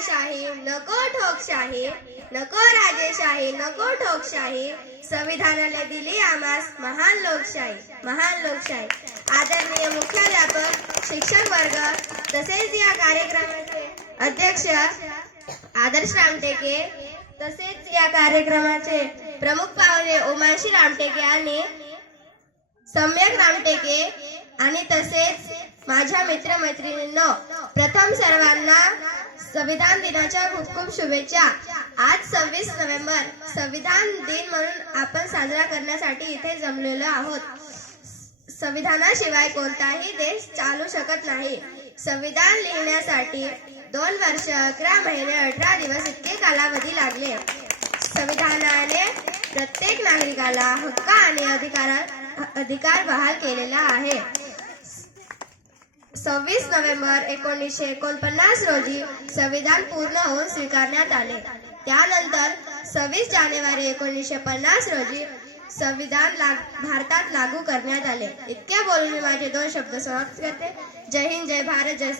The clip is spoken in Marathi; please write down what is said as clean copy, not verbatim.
राजेशाही नको ठोकशाही, नको राजेशाही नको ठोकशाही, संविधानाने दिली आम्हास महान लोकशाही, महान लोकशाही. आदरणीय मुख्याध्यापक, शिक्षक वर्ग तसेच या कार्यक्रमाचे अध्यक्ष आदर्श रामटेके, तसेच या कार्यक्रमाचे प्रमुख पाहुणे उमाशी रामटेके आणि सम्यक रामटेके आणि तसेच माझ्या मित्रमैत्रिणींनो, प्रथम सर्वांना संविधान दिनाच्या खूप खूप शुभेच्छा. आज 26 नोव्हेंबर संविधान दिन म्हणून आपण साजरा करण्यासाठी इथे जमलेलो आहोत. संविधानाशिवाय कोणताही देश चालू शकत नाही. संविधान लिहिण्यासाठी 2 वर्ष 11 महिने 18 दिवस इतके कालावधी लागले. संविधानाने प्रत्येक नागरिकाला हक्क आणि अधिकार बहाल केलेला आहे. 26 नोव्हेंबर 1949 रोजी संविधान पूर्ण होऊन स्वीकारण्यात आले. त्यानंतर 26 जानेवारी 1950 रोजी संविधान भारतात लागू करण्यात आले. इतके बोलून मी माझे 2 शब्द समाप्त करते. जय हिंद, जय भारत, जय